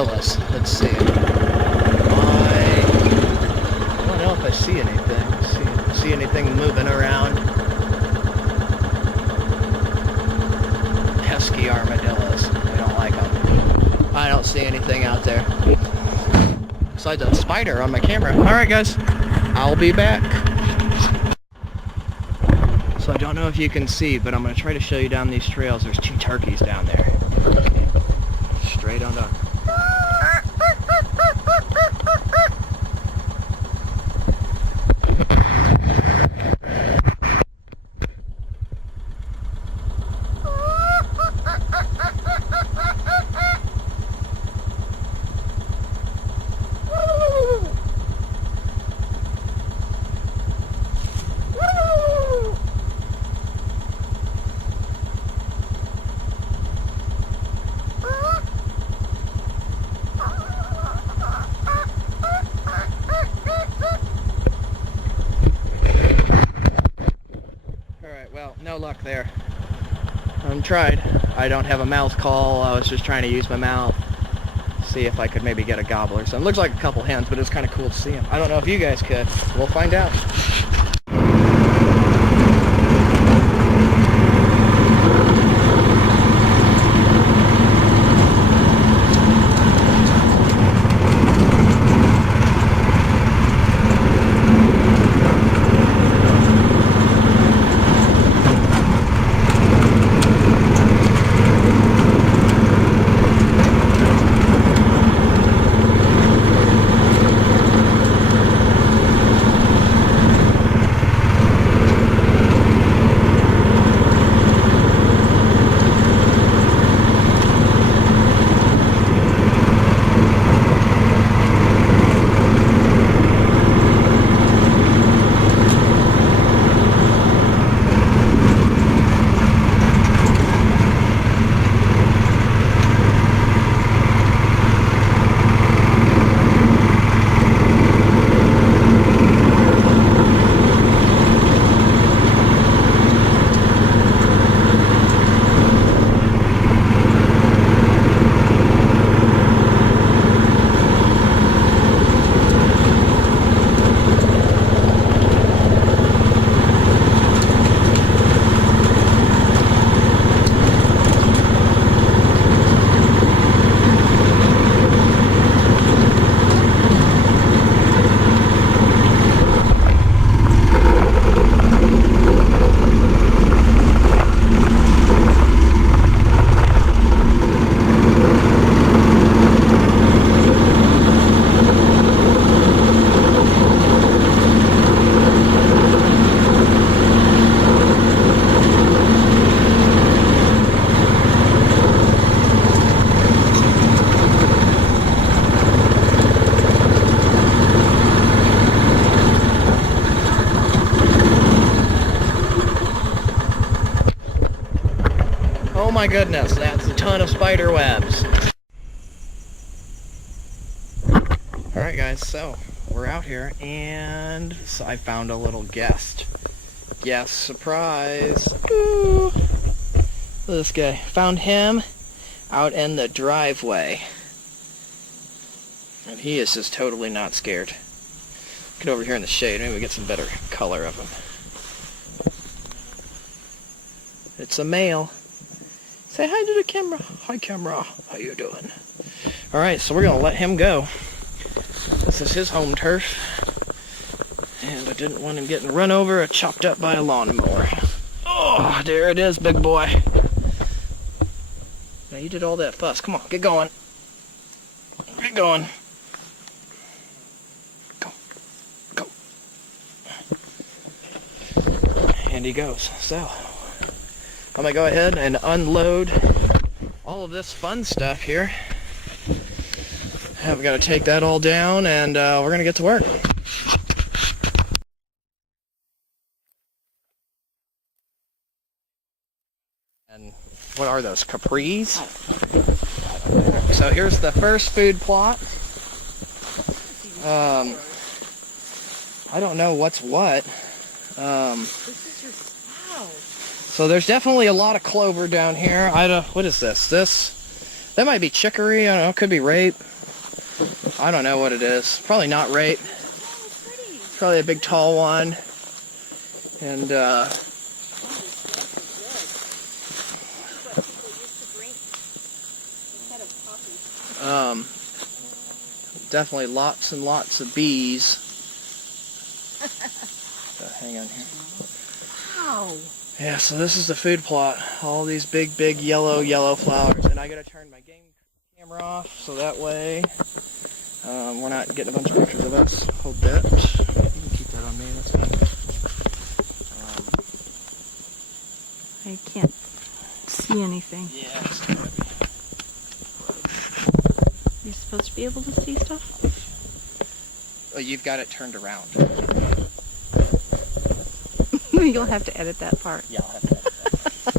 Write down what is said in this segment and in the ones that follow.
armadillos. Let's see. I don't know if I see anything. See anything moving around? Pesky armadillos. I don't like them. I don't see anything out there. Besides a spider on my camera. Alright guys, I'll be back. So I don't know if you can see, but I'm going to try to show you down these trails. There's 2 turkeys down there. Straight on down. Well, no luck there. I tried. I don't have a mouth call. I was just trying to use my mouth. See if I could maybe get a gobbler or something. Looks like a couple hens, but it's kind of cool to see them. I don't know if you guys could. We'll find out. Oh my goodness, that's a ton of spider webs. Alright guys, so we're out here and so I found a little guest. Guest surprise. Ooh. Look at this guy. Found him out in the driveway. And he is just totally not scared. Get over here in the shade, maybe we get some better color of him. It's a male. Say hi to the camera. Hi camera. How you doing? Alright, so we're going to let him go. This is his home turf. And I didn't want him getting run over or chopped up by a lawnmower. Oh, there it is, big boy. Now you did all that fuss. Come on, get going. Get going. Go. Go. And he goes. So I'm going to go ahead and unload all of this fun stuff here. I've got to take that all down and we're going to get to work. And what are those, capris? So here's the first food plot. I don't know what's what. So there's definitely a lot of clover down here. What is this? That might be chicory. I don't know. It could be rape. I don't know what it is. Probably not rape. Oh, pretty. Probably a big tall one. And definitely lots and lots of bees. So hang on here. Wow. Yeah, so this is the food plot. All these big yellow flowers. And I gotta turn my game camera off so that way we're not getting a bunch of pictures of us. Hold that. You can keep that on me, that's fine. I can't see anything. Yeah, it's kind of You're supposed to be able to see stuff? oh, you've got it turned around. You'll have to edit that part. Yeah, I'll have to edit that.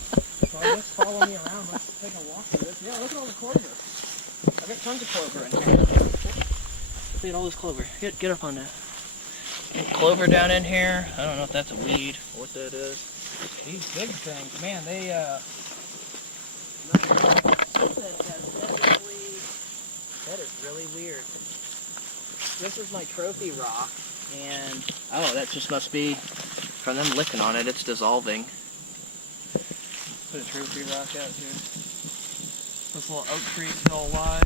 So I guess follow me around. Let's take a walk through this. Yeah, look at all the clover. I've got tons of clover in here. Look at all this clover. Get up on that. Clover down in here. I don't know if that's a weed or what that is. These big things, man, they that is really weird. This is my trophy rock, and oh, that just must be from them licking on it. It's dissolving. Put a trophy rock out here. This little oak tree is still alive.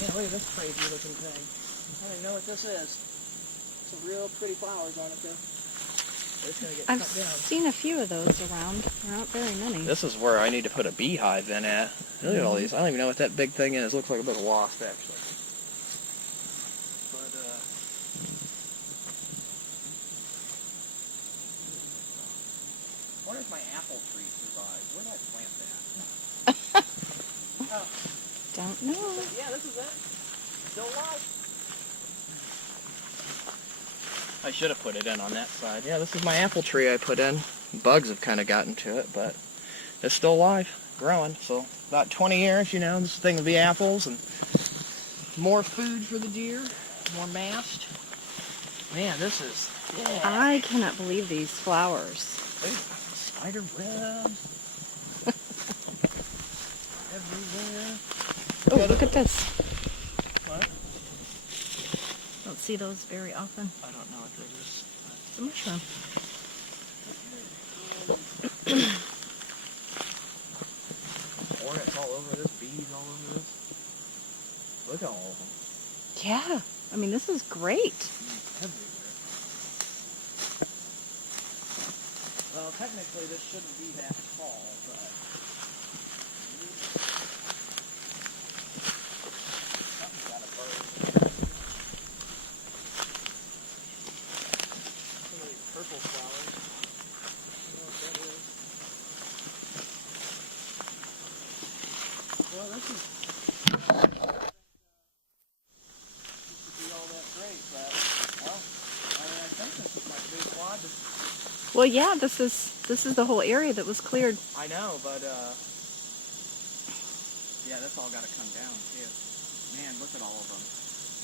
Yeah, look at this crazy looking thing. I don't even know what this is. Some real pretty flowers on it though. It's gonna get I've cut down. seen a few of those around. There aren't very many. This is where I need to put a beehive in at. Look at all these. I don't even know what that big thing is. Looks like a bit of wasp actually. But I wonder if my apple tree survives. Where did I plant that? Oh, Don't know. yeah, this is it. Still alive. I should have put it in on that side. Yeah, this is my apple tree I put in. Bugs have kind of gotten to it, but it's still alive, growing. So about 20 years, you know, this thing will be apples and more food for the deer, more mast. Man, this is, yeah. I cannot believe these flowers. Spider webs. Everywhere. Oh, look at this. What? Don't see those very often. I don't know what that is. It's a mushroom. Hornets all over this, bees all over this. Look at all of them. Yeah. I mean, this is great. Everywhere. Well, technically this shouldn't be that tall, but something's got a bird. Some of these purple flowers. I don't know what that is. Well, this is be all that great, but well, I mean, I think this is my food plot. Well, yeah, this is the whole area that was cleared. I know, but yeah, this all got to come down too. Man, look at all of them.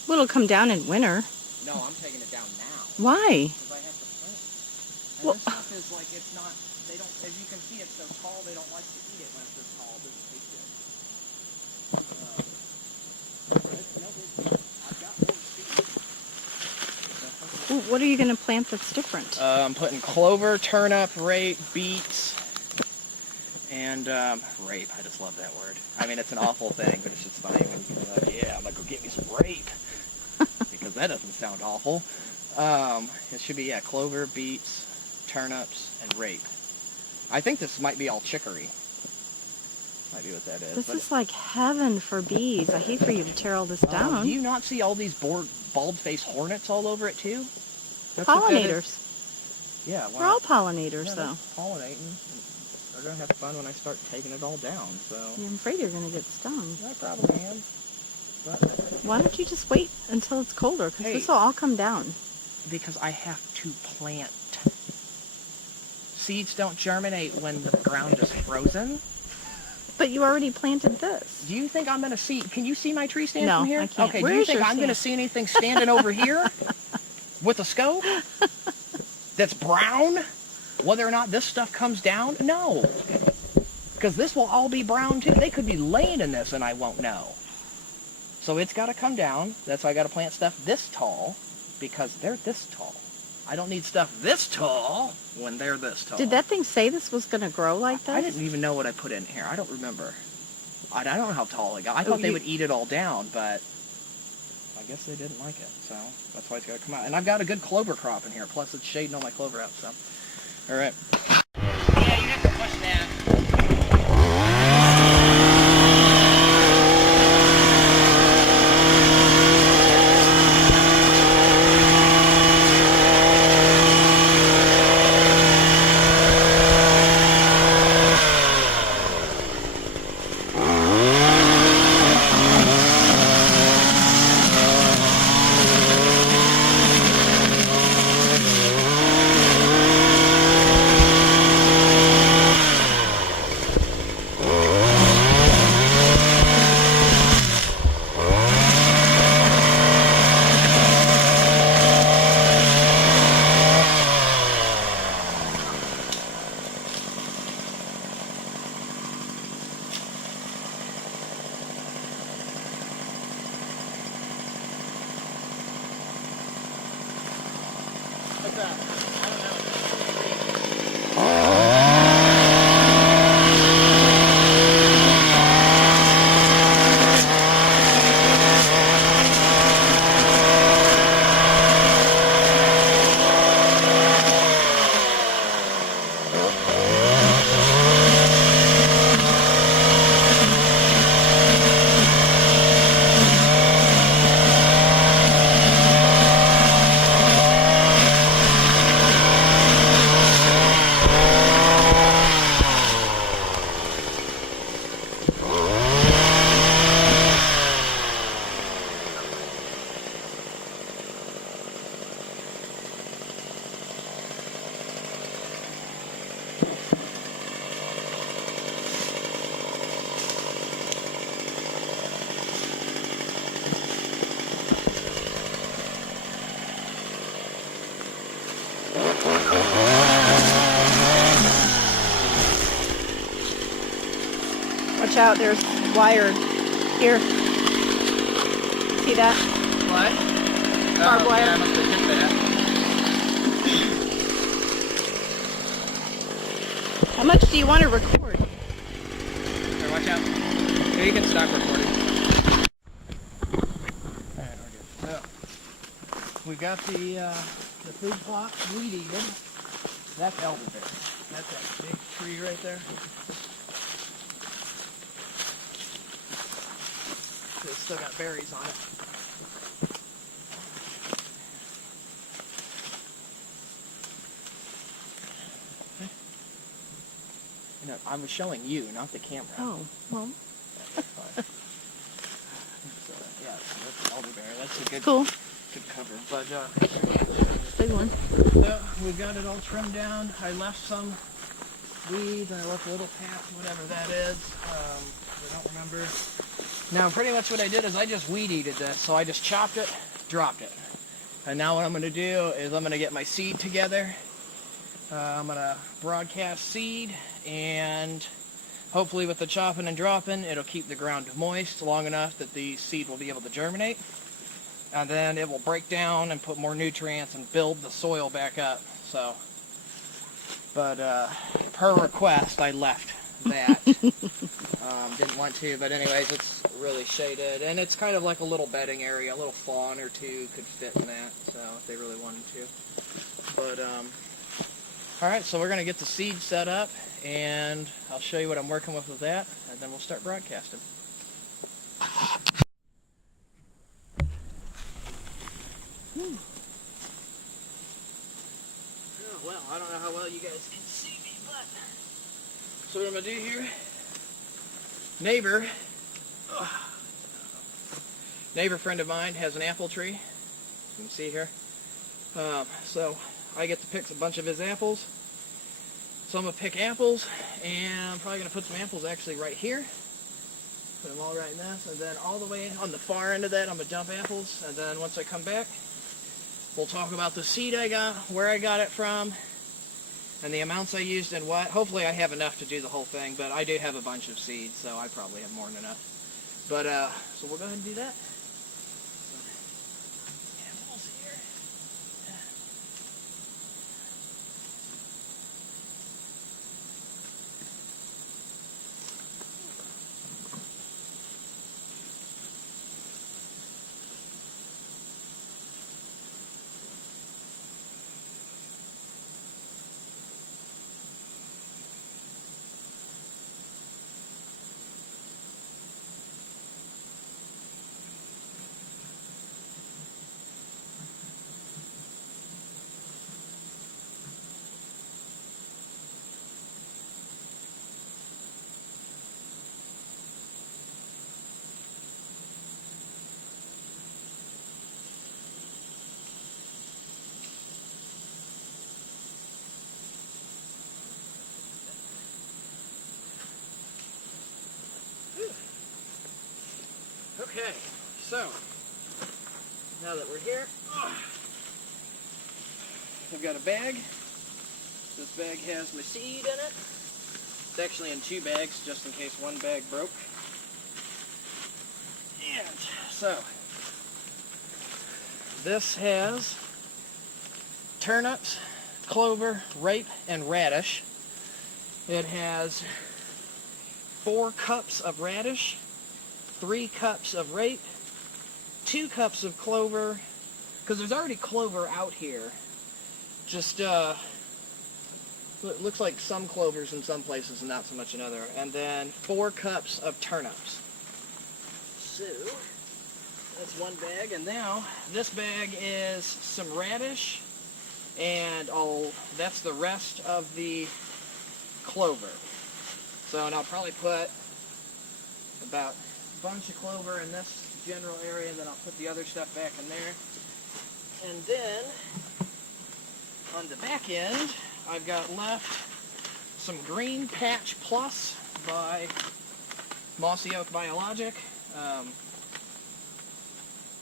Well, it'll come down in winter. No, I'm taking it down now Why? because I have to plant. And Well- this stuff is like it's not. They don't. As you can see, it's so tall. They don't like to eat it when it's this tall. This is big. I've got more seeds. Well, what are you going to plant that's different? I'm putting clover, turnip, rape, beets, and rape. I just love that word. I mean, it's an awful thing, but it's just funny when you go like, yeah, I'm gonna go get me some rape because that doesn't sound awful. It should be clover, beets, turnips, and rape. I think this might be all chicory. Might be what that is. This but- is like heaven for bees. I hate for you to tear all this down. Do you not see all these bald-faced hornets all over it too? That's what that is. Pollinators. Yeah, We're all pollinators, yeah, though. they're pollinating. They're gonna have fun when I start taking it all down. So Yeah, I'm afraid you're going to get stung. I probably am. But Why don't you just wait until it's colder? Because Hey. this will all come down. because I have to plant. Seeds don't germinate when the ground is frozen. But you already planted this. Do you think I'm gonna see? Can you see my tree stand No, from here? I can't. Okay. Where Do you is think your I'm gonna stand? see anything standing over here with a scope that's brown? Whether or not this stuff comes down? No. Because this will all be brown too. They could be laying in this and I won't know. So it's got to come down. That's why I got to plant stuff this tall, because they're this tall. I don't need stuff this tall when they're this tall. Did that thing say this was going to grow like this? I didn't even know what I put in here. I don't remember. I don't know how tall it got. I thought they would eat it all down, but I guess they didn't like it. So that's why it's got to come out. And I've got a good clover crop in here. Plus it's shading all my clover out. So, all right. Yeah, you have to push that. What's that? I don't know. Watch out, there's wire here. See that? What? Barbed wire. Yeah, I must have hit that. How much do you want to record? Here, watch out. Here, you can stop recording. Alright, we're good. So, we got the food plot weed eaten. That's elderberry. That's that big tree right there. It's still got berries on it. No, I was showing you, not the camera. Oh, well, That's fine. So, yeah, that's elderberry. That's a good, cool. good cover. But Big one. so we got it all trimmed down. I left some weeds. I left a little patch, whatever that is. I don't remember. Now, pretty much what I did is I just weed-eated this. So I just chopped it, dropped it. And now what I'm going to do is I'm going to get my seed together. I'm going to broadcast seed, and hopefully with the chopping and dropping, it'll keep the ground moist long enough that the seed will be able to germinate. And then it will break down and put more nutrients and build the soil back up. So, but per request, I left that. Didn't want to, but anyways, it's really shaded, and it's kind of like a little bedding area. A little fawn or two could fit in that, so if they really wanted to. But all right, so we're gonna get the seed set up, and I'll show you what I'm working with that, and then we'll start broadcasting. Oh, well, I don't know how well you guys can see me, but so what I'm gonna do here, neighbor friend of mine has an apple tree, you can see here. So I get to pick a bunch of his apples. So I'm gonna pick apples, and I'm probably gonna put some apples actually right here. Put them all right in this, and then all the way on the far end of that, I'm gonna dump apples, and then once I come back, we'll talk about the seed I got, where I got it from, and the amounts I used and what. Hopefully I have enough to do the whole thing, but I do have a bunch of seeds, so I probably have more than enough. But, so we'll go ahead and do that. Okay, so now that we're here, I've got a bag. This bag has my seed in it. It's actually in 2 bags, just in case one bag broke. And so, this has turnips, clover, rape, and radish. It has 4 cups of radish, 3 cups of rape, 2 cups of clover, because there's already clover out here. Just looks like some clovers in some places and not so much in other. And then 4 cups of turnips. So that's one bag, and now this bag is some radish, and that's the rest of the clover. So, and I'll probably put about a bunch of clover in this general area, and then I'll put the other stuff back in there. And then on the back end, I've got left some Green Patch Plus by Mossy Oak Biologic.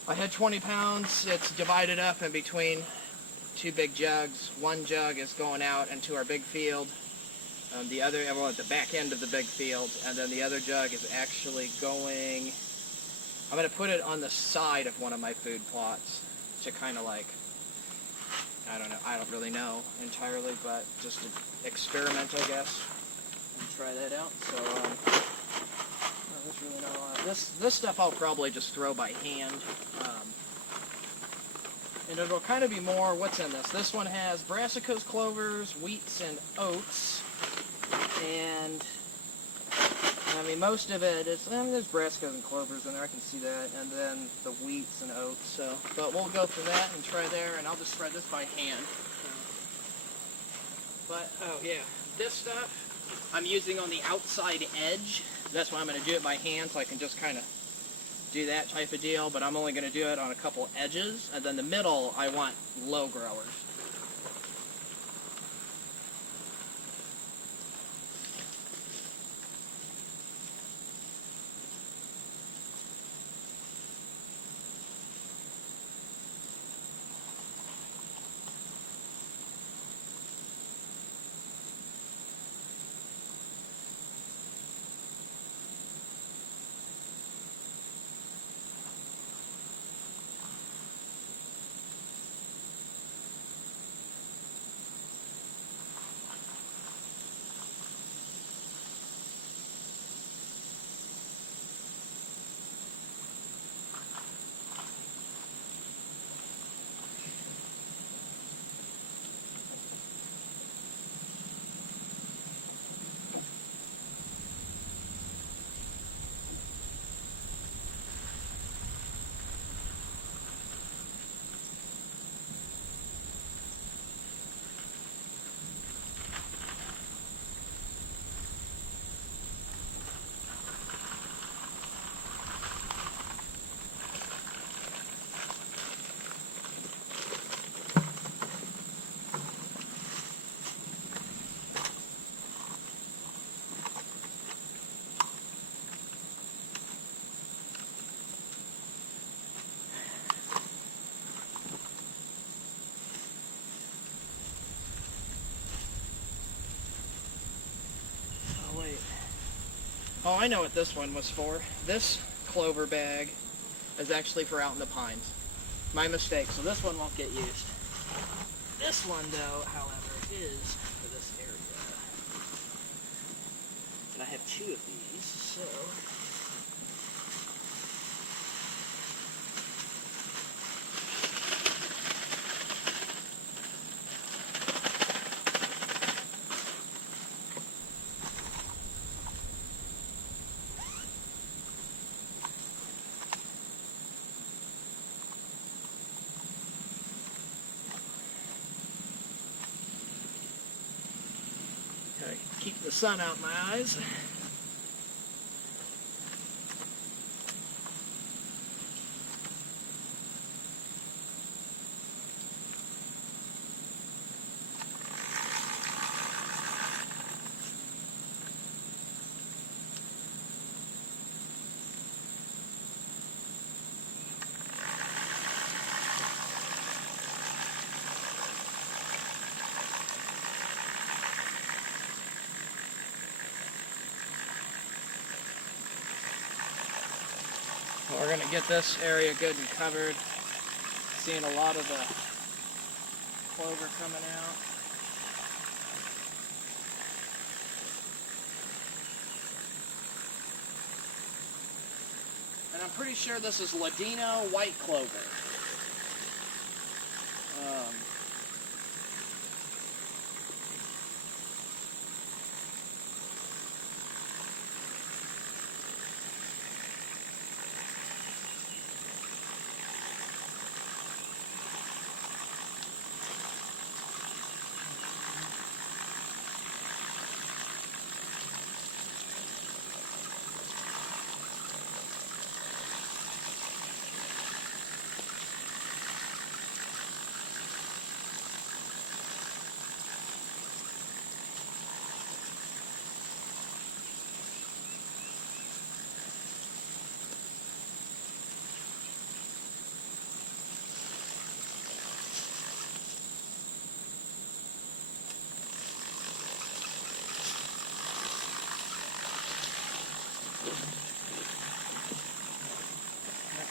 I had 20 pounds. It's divided up in between 2 big jugs. One jug is going out into our big field. The other, well, at the back end of the big field, and then the other jug is actually going, I'm going to put it on the side of one of my food plots to kind of like, I don't really know entirely, but just to experiment, I guess, and try that out. So, there's really not a lot. This stuff I'll probably just throw by hand, and it'll kind of be more, what's in this? This one has brassicas, clovers, wheats, and oats, and I mean, most of it is, there's brassicas and clovers in there, I can see that, and then the wheats and oats, so, but we'll go for that and try there, and I'll just spread this by hand. But, oh yeah, this stuff I'm using on the outside edge. That's why I'm going to do it by hand, so I can just kind of do that type of deal, but I'm only going to do it on a couple edges, and then the middle I want low growers. Oh, I know what this one was for. This clover bag is actually for out in the pines. My mistake, so this one won't get used. This one, though, however, is for this area. And I have 2 of these, so... keep the sun out my eyes. going to get this area good and covered. Seeing a lot of the clover coming out. And I'm pretty sure this is Ladino white clover.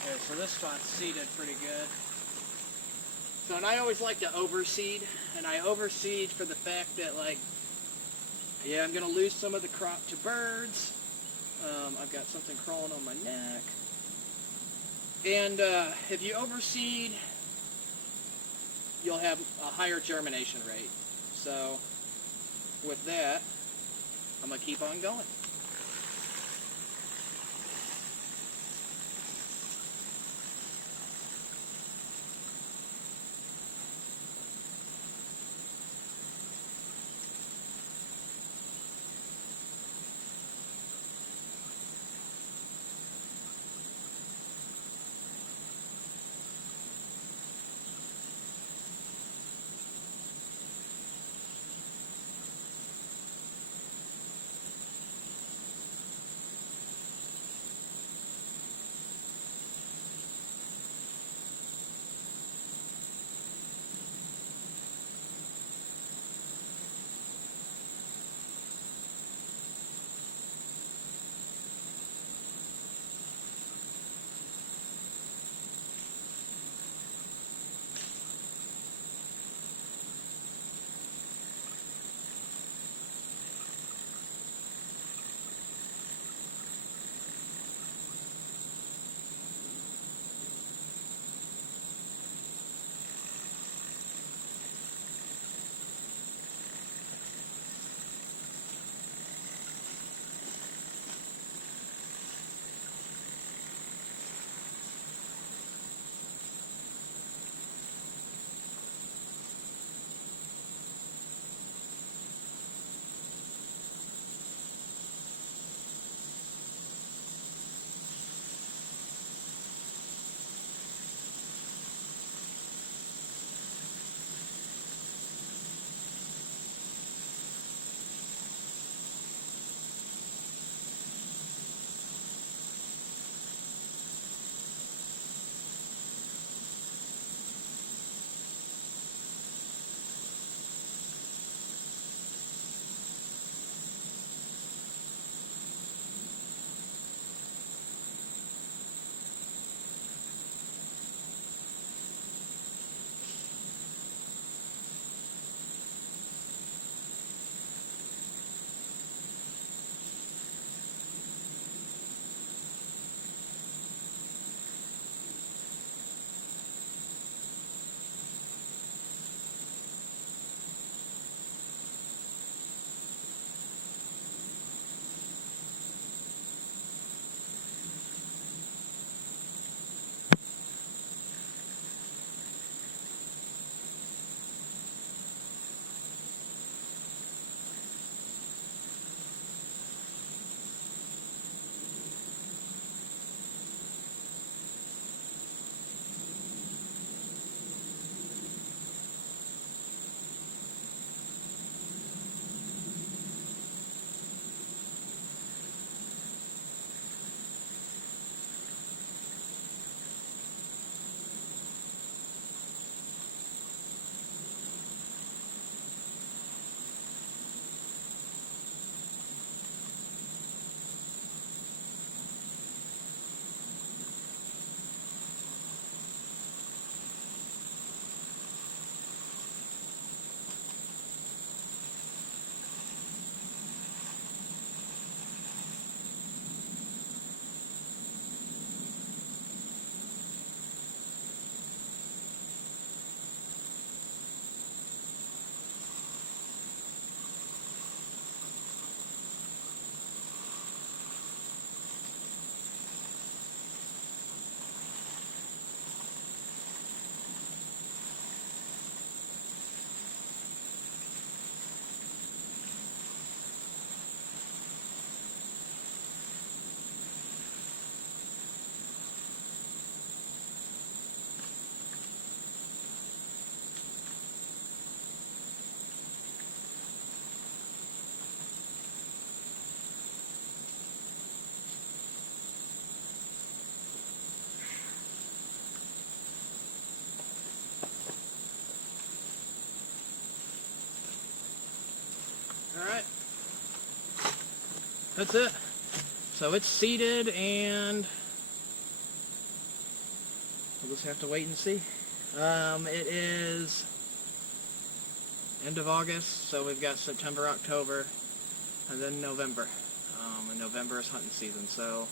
Okay, so this spot's seeded pretty good. So, and I always like to overseed, and I overseed for the fact that, like, yeah, I'm going to lose some of the crop to birds. I've got something crawling on my neck. And if you overseed, you'll have a higher germination rate. So, with that, I'm going to keep on going. that's it. So it's seeded, and we'll just have to wait and see. It is end of August, so we've got September, October, and then November. And November is hunting season, so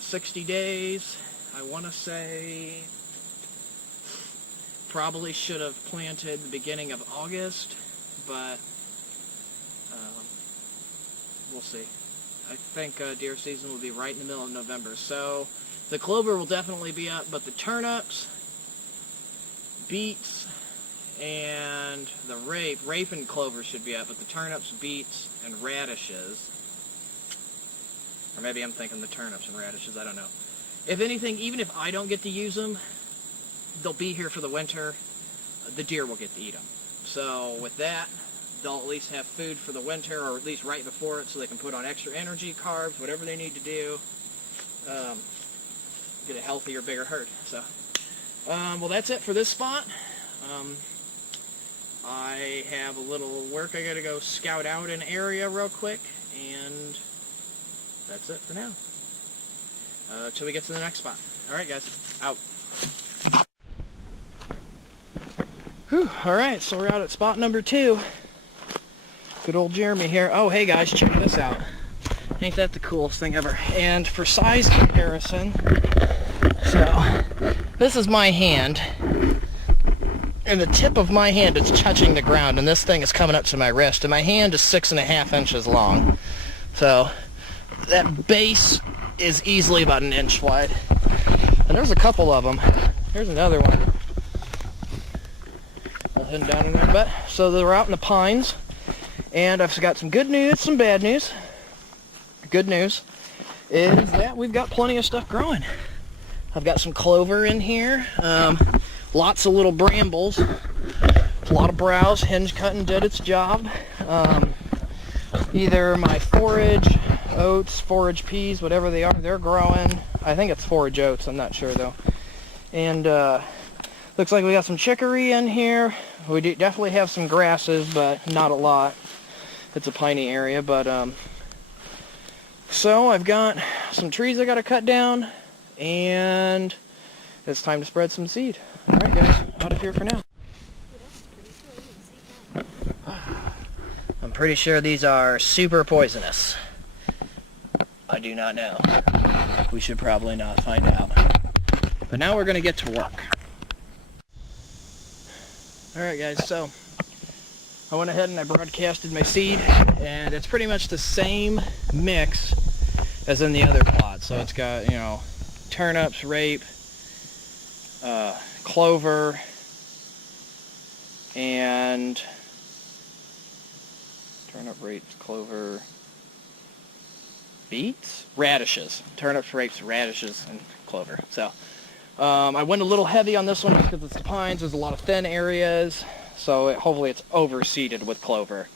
60 days. I want to say probably should have planted the beginning of August, but we'll see. I think deer season will be right in the middle of November, so the clover will definitely be up, but the turnips, beets, and the rape and clover should be up, but the turnips, beets, and radishes, or maybe I'm thinking the turnips and radishes, I don't know. If anything, even if I don't get to use them, they'll be here for the winter. The deer will get to eat them. So with that, they'll at least have food for the winter, or at least right before it, so they can put on extra energy, carbs, whatever they need to do. Get a healthier, bigger herd. So, well, that's it for this spot. I have a little work. I gotta go scout out an area real quick, and that's it for now. Till we get to the next spot. All right, guys, out. Whew, all right, so we're out at spot number 2. Good old Jeremy here. Oh, hey guys, check this out. Ain't that the coolest thing ever? And for size comparison, so this is my hand, and the tip of my hand is touching the ground, and this thing is coming up to my wrist, and my hand is 6.5 inches long. So that base is easily about 1 inch wide. And there's a couple of them. Here's another one. I'll head down in there a bit. So they're out in the pines, and I've got some good news, some bad news. Good news is that we've got plenty of stuff growing. I've got some clover in here, lots of little brambles, a lot of browse. Hinge cutting did its job. Either my forage oats, forage peas, whatever they are, they're growing. I think it's forage oats, I'm not sure though. And looks like we got some chicory in here. We do definitely have some grasses, but not a lot. It's a piney area, but so I've got some trees I got to cut down, and it's time to spread some seed. All right, guys, out of here for now. I'm pretty sure these are super poisonous. I do not know. We should probably not find out. But now we're going to get to work. Alright guys, so I went ahead and I broadcasted my seed, and it's pretty much the same mix as in the other plot. So it's got, you know, turnips, rape, clover, and turnip, rape, clover, beets, radishes, turnips, rapes, radishes, and clover. So I went a little heavy on this one because it's the pines. There's a lot of thin areas, so hopefully it's overseeded with clover,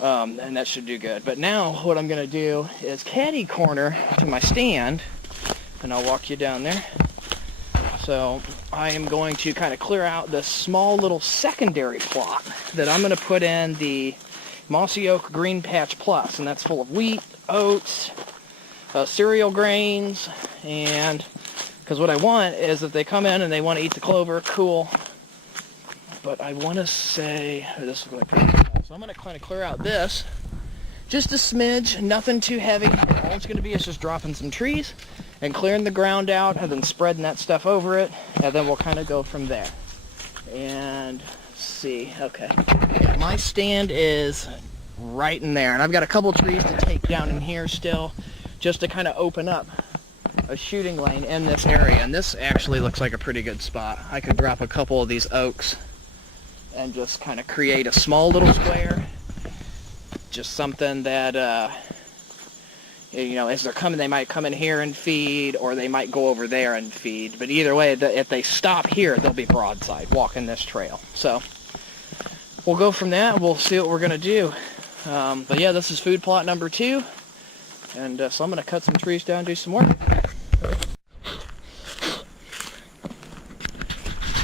and that should do good. But now what I'm going to do is catty corner to my stand, and I'll walk you down there. So I am going to kind of clear out this small little secondary plot that I'm going to put in the Mossy Oak Green Patch Plus, and that's full of wheat, oats, cereal grains, and because what I want is if they come in and they want to eat the clover, cool. But I want to say, this is going to be pretty small, so I'm going to kind of clear out this, just a smidge, nothing too heavy. All it's going to be is just dropping some trees and clearing the ground out, and then spreading that stuff over it, and then we'll kind of go from there. And see, okay, yeah, my stand is right in there, and I've got a couple trees to take down in here still, just to kind of open up a shooting lane in this area. And this actually looks like a pretty good spot. I could drop a couple of these oaks and just kind of create a small little square, just something that you know, as they're coming, they might come in here and feed, or they might go over there and feed. But either way, if they stop here, they'll be broadside walking this trail. So we'll go from that. We'll see what we're going to do. But yeah, this is food plot number 2. And so I'm going to cut some trees down and do some work.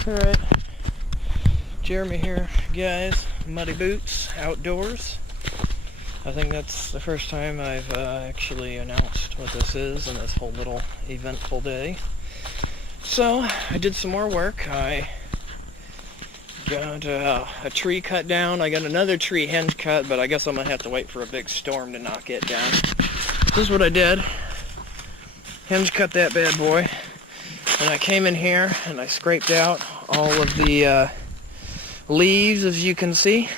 Alright. Jeremy here, guys. Muddy boots, outdoors. I think that's the first time I've actually announced what this is in this whole little eventful day. So, I did some more work. I got a tree cut down. I got another tree hinge cut, but I guess I'm going to have to wait for a big storm to knock it down. This is what I did. Hinge cut that bad boy. And I came in here and I scraped out all of the leaves, as you can see.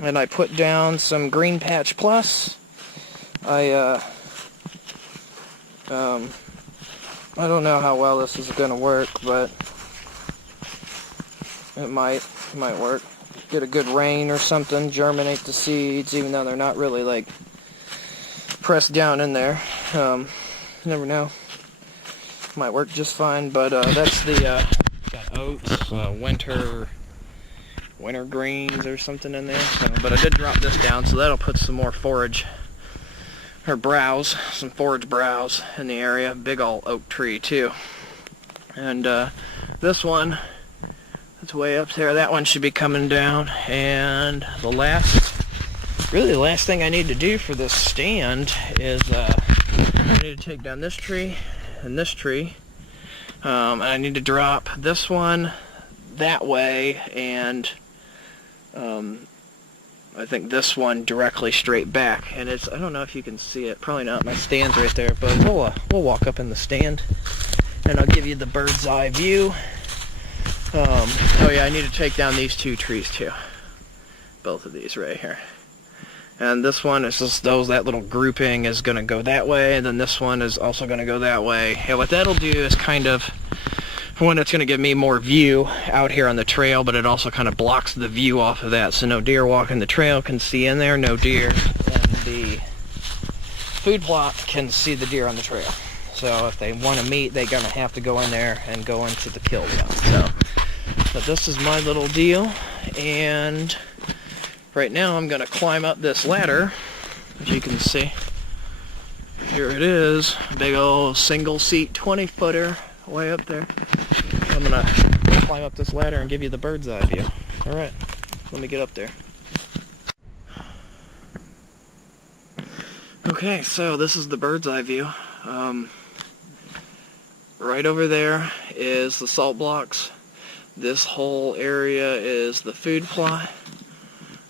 And I put down some Green Patch Plus. I don't know how well this is going to work, but it might work. Get a good rain or something, germinate the seeds, even though they're not really like pressed down in there. You never know. Might work just fine, but that's the got oats, winter greens or something in there. But I did drop this down, so that'll put some more forage or browse, some forage browse in the area. Big old oak tree too. And this one, that's way up there. That one should be coming down. And the last thing I need to do for this stand is I need to take down this tree and this tree. And I need to drop this one that way, and I think this one directly straight back. And it's, I don't know if you can see it, probably not, my stand's right there, but we'll walk up in the stand and I'll give you the bird's eye view. Oh yeah, I need to take down these two trees too. Both of these right here. And this one is just that little grouping is going to go that way, and then this one is also going to go that way. And what that'll do is kind of, one, it's going to give me more view out here on the trail, but it also kind of blocks the view off of that, so no deer walking the trail can see in there, no deer, and the food plot can see the deer on the trail. So if they want to meet, they're going to have to go in there and go into the kill zone. So, but this is my little deal, and right now I'm going to climb up this ladder, as you can see. Here it is, big old single seat 20-footer way up there. I'm going to climb up this ladder and give you the bird's eye view. Alright, let me get up there. Okay, so this is the bird's eye view. Right over there is the salt blocks. This whole area is the food plot.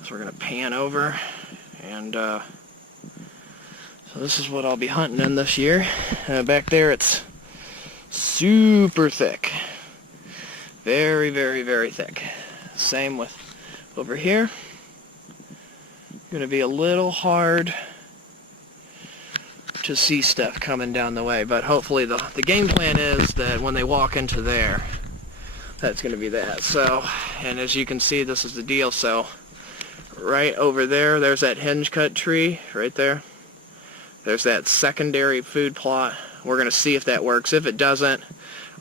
So we're going to pan over, and so this is what I'll be hunting in this year. Back there it's super thick. Very, very, very thick. Same with over here. Going to be a little hard to see stuff coming down the way, but hopefully the game plan is that when they walk into there, that's going to be that. So, and as you can see, this is the deal. So right over there, there's that hinge cut tree right there. There's that secondary food plot. We're going to see if that works. If it doesn't,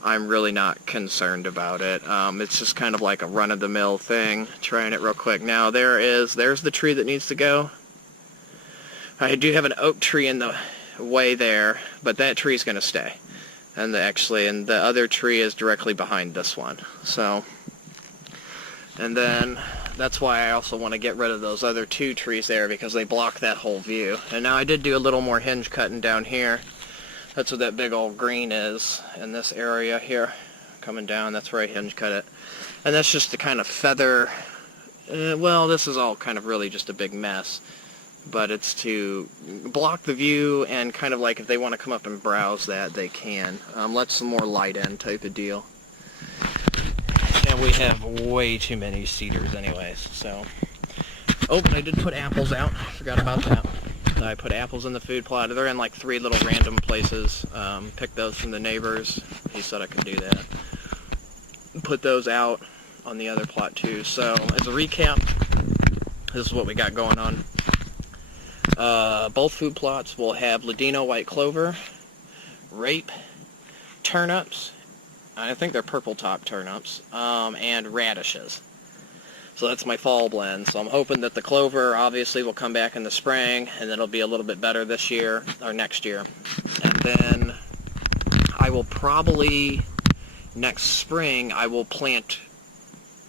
I'm really not concerned about it. It's just kind of like a run-of-the-mill thing. Trying it real quick. Now there's the tree that needs to go. I do have an oak tree in the way there, but that tree is going to stay. And the other tree is directly behind this one. So, and then that's why I also want to get rid of those other two trees there, because they block that whole view. And now I did do a little more hinge cutting down here. That's what that big old green is in this area here. Coming down, that's where I hinge cut it. And that's just to kind of feather, well, this is all kind of really just a big mess. But it's to block the view, and kind of like if they want to come up and browse that, they can. Let some more light in type of deal. And we have way too many cedars anyways, so. Oh, but I did put apples out. Forgot about that. I put apples in the food plot. They're in like 3 little random places. Picked those from the neighbors. He said I could do that. Put those out on the other plot too. So as a recap, this is what we got going on. Both food plots will have Ladino white clover, rape, turnips, I think they're purple top turnips, and radishes. So that's my fall blend. So I'm hoping that the clover obviously will come back in the spring, and it'll be a little bit better this year, or next year. And then I will probably, next spring, I will plant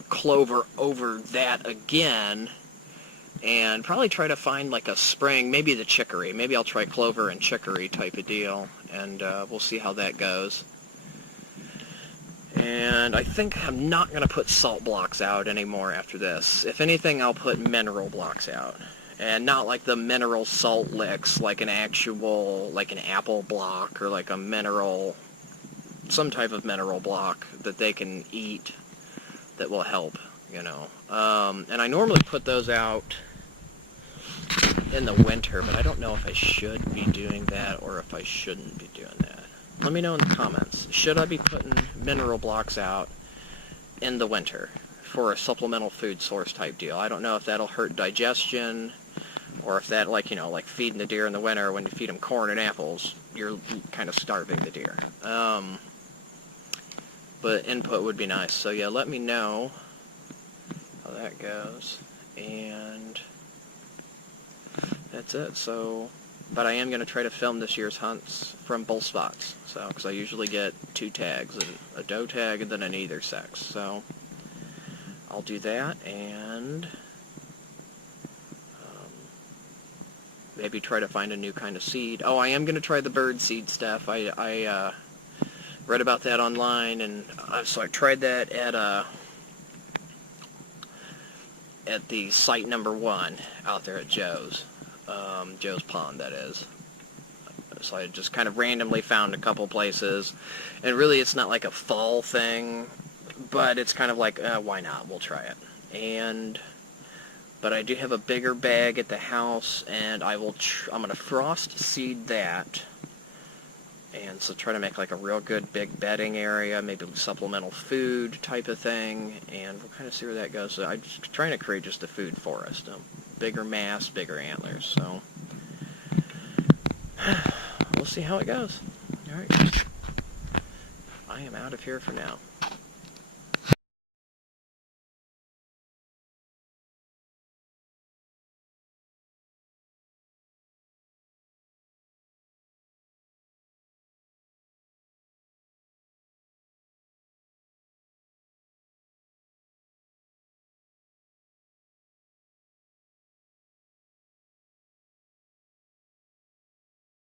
clover over that again, and probably try to find like a spring, maybe the chicory. Maybe I'll try clover and chicory type of deal, and we'll see how that goes. And I think I'm not going to put salt blocks out anymore after this. If anything, I'll put mineral blocks out. And not like the mineral salt licks, like an actual, like an apple block, or like a mineral, some type of mineral block that they can eat that will help, you know. And I normally put those out in the winter, but I don't know if I should be doing that or if I shouldn't be doing that. Let me know in the comments. Should I be putting mineral blocks out in the winter for a supplemental food source type deal? I don't know if that'll hurt digestion, or if that, like, you know, like feeding the deer in the winter, when you feed them corn and apples, you're kind of starving the deer. But input would be nice. So yeah, let me know how that goes. And that's it. So, but I am going to try to film this year's hunts from both spots. So, because I usually get 2 tags, a doe tag and then an either sex. So, I'll do that, and maybe try to find a new kind of seed. Oh, I am going to try the bird seed stuff. I read about that online, and so I tried that at the site number 1 out there at Joe's Pond, that is. So I just kind of randomly found a couple places, and really it's not like a fall thing, but it's kind of like, why not? We'll try it. But I do have a bigger bag at the house, and I'm going to frost seed that, and so try to make like a real good big bedding area, maybe supplemental food type of thing, and we'll kind of see where that goes. So I'm just trying to create just a food forest, bigger mass, bigger antlers, so we'll see how it goes. Alright, I am out of here for now.